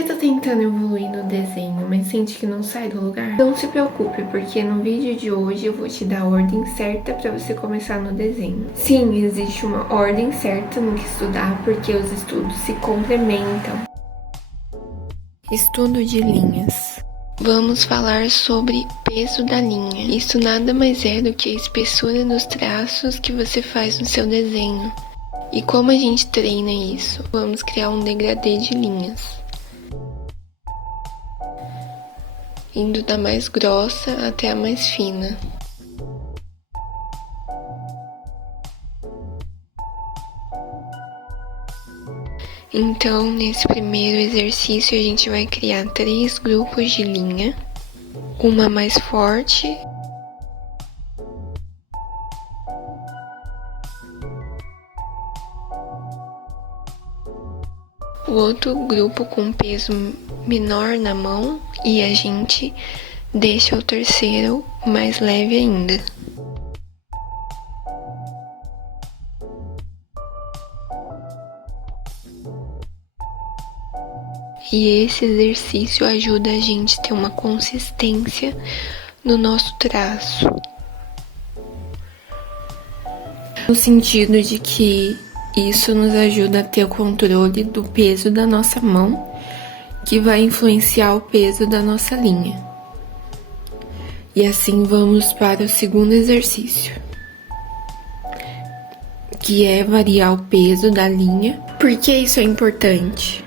você tá tentando evoluir no desenho, mas sente que não sai do lugar? Não se preocupe, porque no vídeo de hoje eu vou te dar a ordem certa para você começar no desenho. Sim, existe uma ordem certa no que estudar, porque os estudos se complementam. Estudo de linhas. Vamos falar sobre peso da linha. Isso nada mais é do que a espessura dos traços que você faz no seu desenho. E como a gente treina isso? Vamos criar um degradê de linhas, indo da mais grossa até a mais fina. Então, nesse primeiro exercício, a gente vai criar 3 grupos de linha, uma mais forte, o outro grupo com peso menor na mão e a gente deixa o terceiro mais leve ainda. E esse exercício ajuda a gente a ter uma consistência no nosso traço. No sentido de que isso nos ajuda a ter o controle do peso da nossa mão, que vai influenciar o peso da nossa linha. E assim vamos para o segundo exercício, que é variar o peso da linha. Por que isso é importante?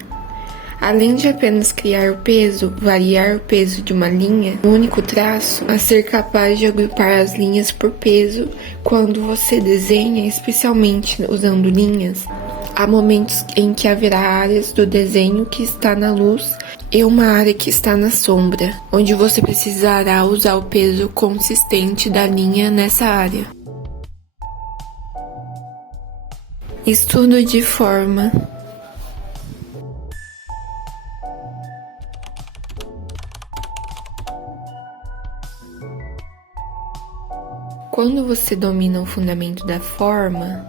Além de apenas criar o peso, variar o peso de uma linha, um único traço, a ser capaz de agrupar as linhas por peso quando você desenha, especialmente usando linhas. Há momentos em que haverá áreas do desenho que está na luz e uma área que está na sombra, onde você precisará usar o peso consistente da linha nessa área. Estudo de forma. Quando você domina o fundamento da forma,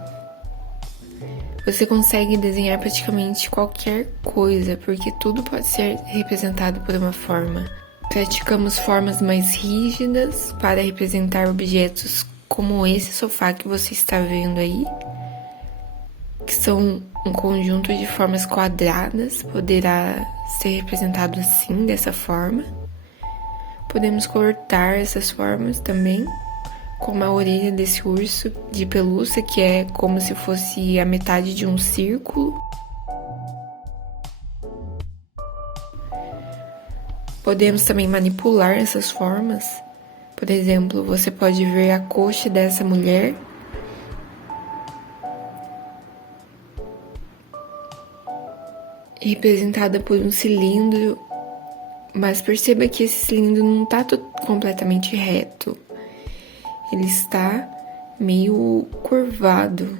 você consegue desenhar praticamente qualquer coisa, porque tudo pode ser representado por uma forma. Praticamos formas mais rígidas para representar objetos como esse sofá que você está vendo aí, que são um conjunto de formas quadradas, poderá ser representado assim, dessa forma. Podemos cortar essas formas também, como a orelha desse urso de pelúcia, que é como se fosse a metade de um círculo. Podemos também manipular essas formas. Por exemplo, você pode ver a coxa dessa mulher. Representada por um cilindro, mas perceba que esse cilindro não está completamente reto. Ele está meio curvado.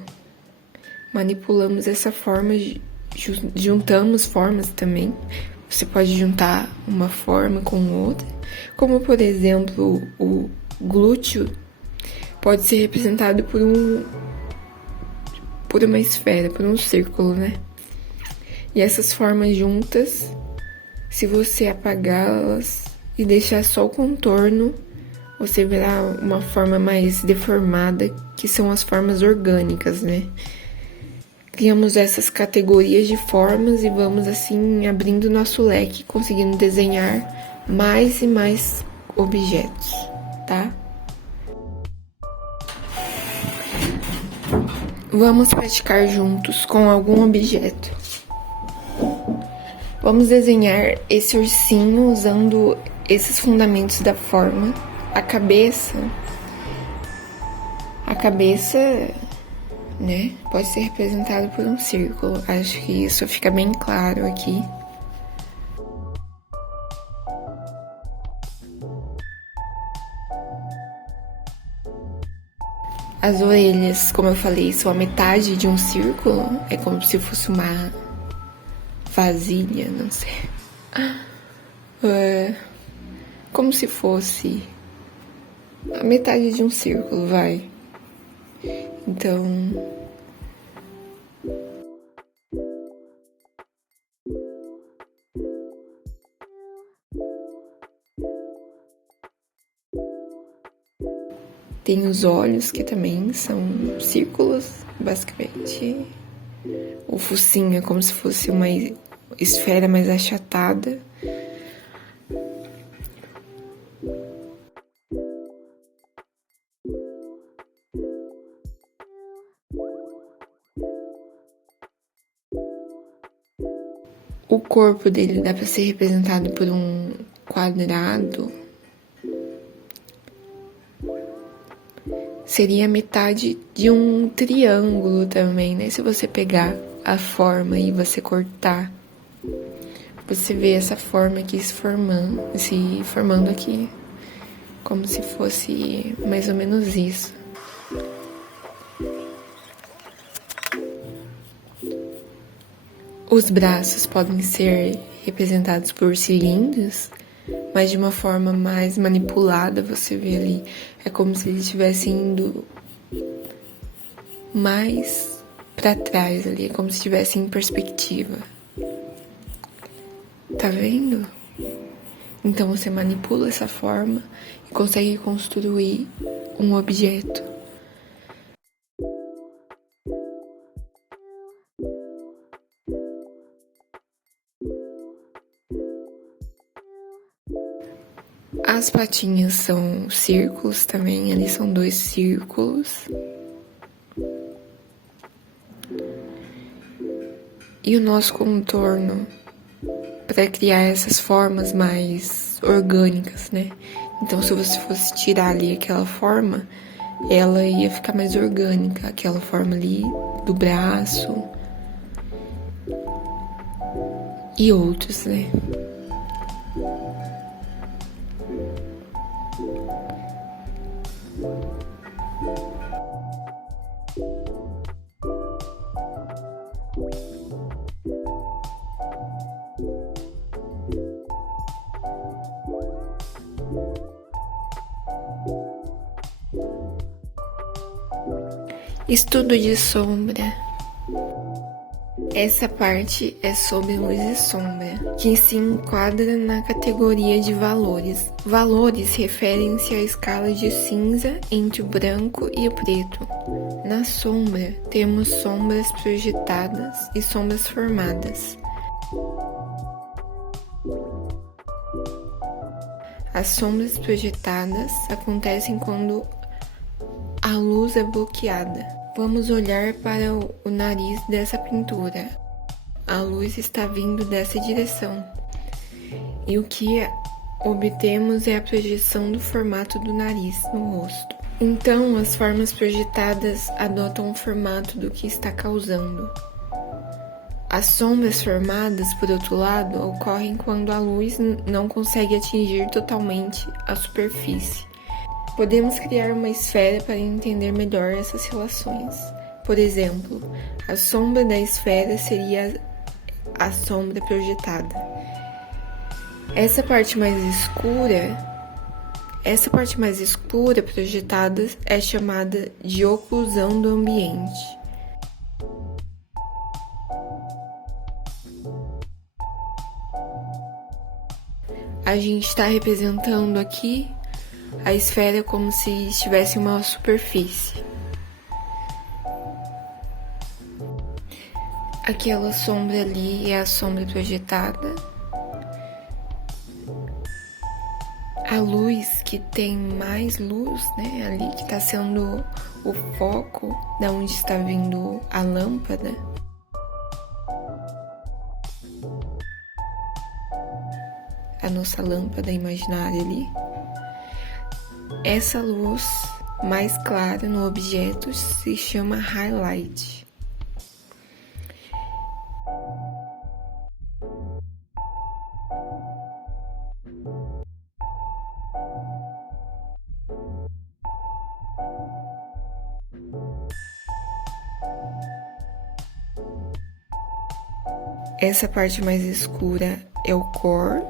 Manipulamos essa forma, juntamos formas também. Você pode juntar uma forma com outra, como por exemplo o glúteo pode ser representado por uma esfera, por um círculo, né? E essas formas juntas, se você apagá-las e deixar só o contorno, você verá uma forma mais deformada, que são as formas orgânicas, né? Criamos essas categorias de formas e vamos assim abrindo nosso leque, conseguindo desenhar mais e mais objetos, tá? Vamos praticar juntos com algum objeto. Vamos desenhar esse ursinho usando esses fundamentos da forma. A cabeça, né, pode ser representada por um círculo. Acho que isso fica bem claro aqui. As orelhas, como eu falei, são a metade de um círculo. É como se fosse uma vasilha, não sei. Como se fosse a metade de um círculo, vai. Então, Tem os olhos, que também são círculos, basicamente. O focinho é como se fosse uma esfera mais achatada. O corpo dele dá para ser representado por um quadrado. Seria metade de um triângulo também, né? Se você pegar a forma e você cortar, você vê essa forma aqui se formando aqui, como se fosse mais ou menos isso. Os braços podem ser representados por cilindros, mas de uma forma mais manipulada, você vê ali. É como se ele estivesse indo mais para trás ali, é como se estivesse em perspectiva. Tá vendo? Então você manipula essa forma e consegue construir um objeto. As patinhas são círculos também, ali são 2 círculos. E o nosso contorno, para criar essas formas mais orgânicas, né? Então, se você fosse tirar ali aquela forma, ela ia ficar mais orgânica, aquela forma ali do braço e outros, né? Estudo de sombra. Essa parte é sobre luz e sombra, que se enquadra na categoria de valores. Valores referem-se à escala de cinza entre o branco e o preto. Na sombra, temos sombras projetadas e sombras formadas. As sombras projetadas acontecem quando a luz é bloqueada. Vamos olhar para o nariz dessa pintura. A luz está vindo dessa direção. E o que obtemos é a projeção do formato do nariz no rosto. Então, as formas projetadas adotam o formato do que está causando. As sombras formadas, por outro lado, ocorrem quando a luz não consegue atingir totalmente a superfície. Podemos criar uma esfera para entender melhor essas relações. Por exemplo, a sombra da esfera seria a sombra projetada. Essa parte mais escura projetada é chamada de oclusão do ambiente. A gente está representando aqui a esfera como se estivesse uma superfície. Aquela sombra ali é a sombra projetada. A luz que tem mais luz, né, ali que está sendo o foco da onde está vindo a lâmpada. A nossa lâmpada imaginária ali. Essa luz mais clara no objeto se chama highlight. Essa parte mais escura é o core,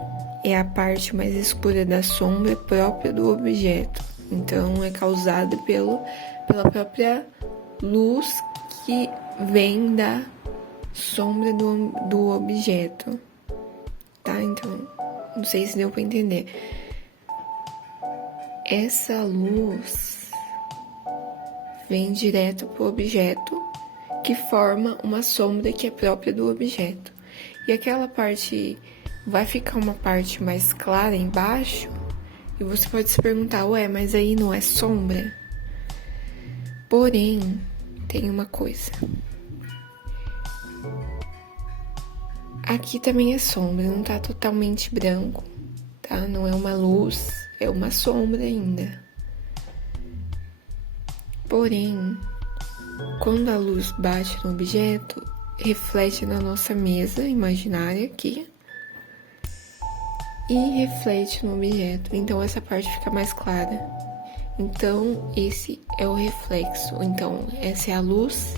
é a parte mais escura da sombra própria do objeto. Então, é causada pela própria luz que vem da sombra do objeto. Tá? Então, não sei se deu para entender. Essa luz vem direto para o objeto, que forma uma sombra que é própria do objeto. E aquela parte vai ficar uma parte mais clara embaixo, e você pode se perguntar, ué, mas aí não é sombra? Porém, tem uma coisa. Aqui também é sombra, não tá totalmente branco, tá? Não é uma luz, é uma sombra ainda. Porém, quando a luz bate no objeto, reflete na nossa mesa imaginária aqui e reflete no objeto, então essa parte fica mais clara. Então, esse é o reflexo. Então, essa é a luz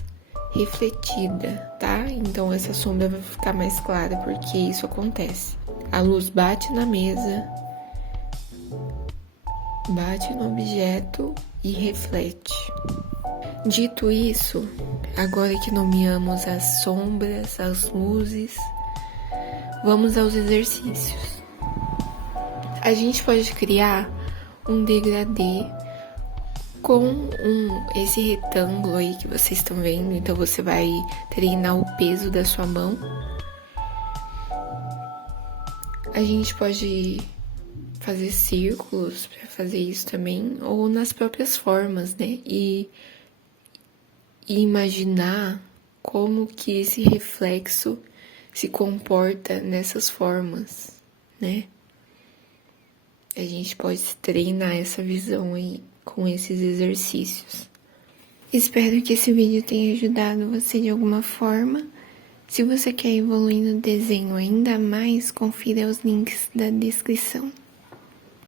refletida, tá? Então, essa sombra vai ficar mais clara, porque isso acontece. A luz bate na mesa, bate no objeto e reflete. Dito isso, agora que nomeamos as sombras, as luzes, vamos aos exercícios. A gente pode criar um degradê com esse retângulo aí que vocês estão vendo. Então, você vai treinar o peso da sua mão. A gente pode fazer círculos para fazer isso também, ou nas próprias formas, né? E imaginar como que esse reflexo se comporta nessas formas, né? A gente pode treinar essa visão aí com esses exercícios. Espero que esse vídeo tenha ajudado você de alguma forma. Se você quer evoluir no desenho ainda mais, confira os links da descrição.